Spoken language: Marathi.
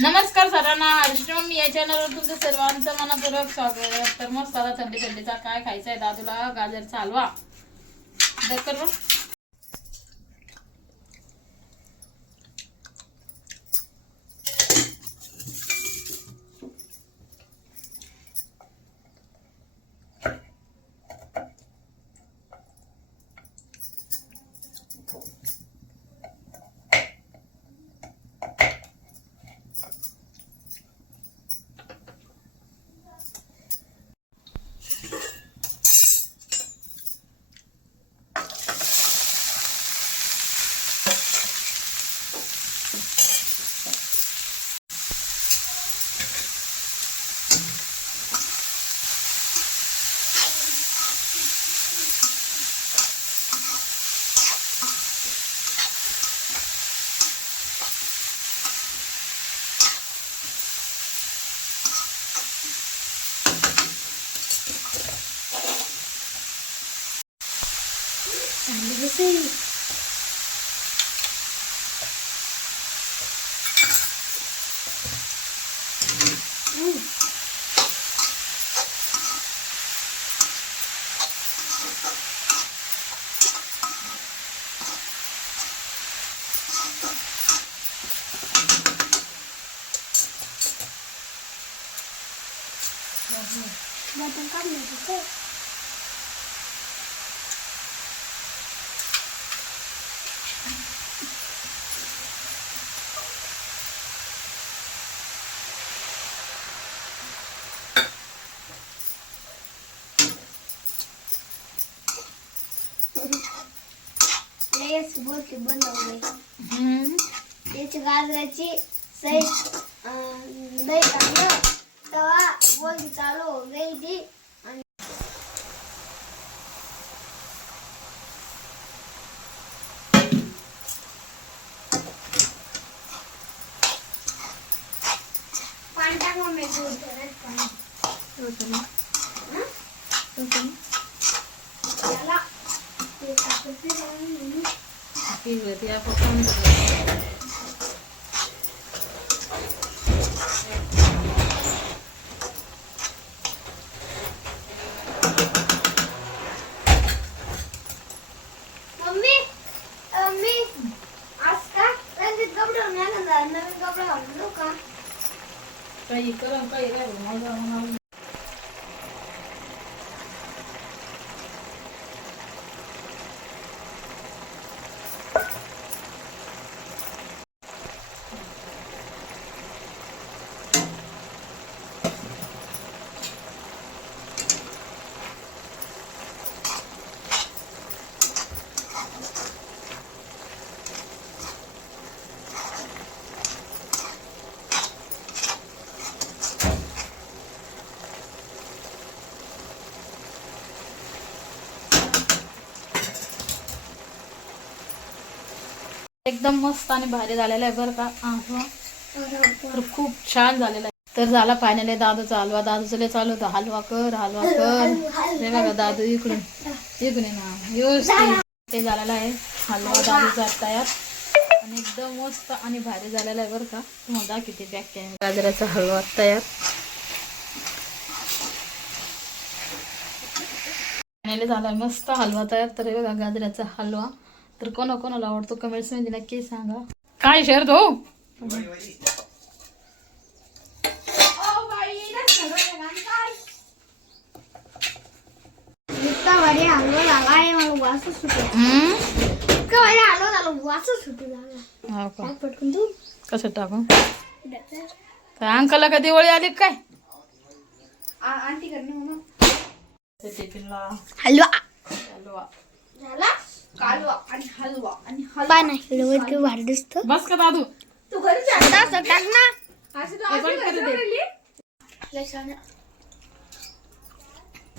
नमस्कार सर्वांना, हर्षमम्मी या चॅनलवर तुमचं सर्वांचं मनपूर्वक स्वागत. तर मस्त आता थंडी थंडीचा काय खायचा आहे दादूला? गाजरचा हलवा. कर बटन काढलं तिथे. बोलते बनवले त्याची गाजराची सैट दही टाकलं तेव्हा बोलती चालू हो गई थी. पाणी टाक मम्मी नवीन कपडे घालू का काही करून काही राहिलं. एकदम मस्त आणि भारी झालेला आहे बरं का. तर खूप छान झालेला आहे. तर झाला फायनली दादूचा हलवा. दादूचं लय चालू होतं हलवा कर हलवा कर. हे बघा दादू इकडून इकडे ना व्यवस्थित ते झालेला आहे हलवा दादूचा तयार. आणि एकदम मस्त आणि भारी झालेला आहे बरं का. तुम्हाला दाखवते बॅक कॅमेरा. गाजराचा हलवा तयार फायनली झालाय मस्त हलवा तयार. तर हे बघा गाजराचा हलवा. तर कोणाला आवडतो कमेंट्स मध्ये नक्की सांगा. काय शर्त हो कसं टाकू काय अंकलला का दिवाळी आली काय आंटी करणे म्हणून टिफिनला हलवा हलवा झाला कालवा आणि हलवा आणि हलवा नाही भारी दिसतो. बस का दादू तू घरी टाक ना.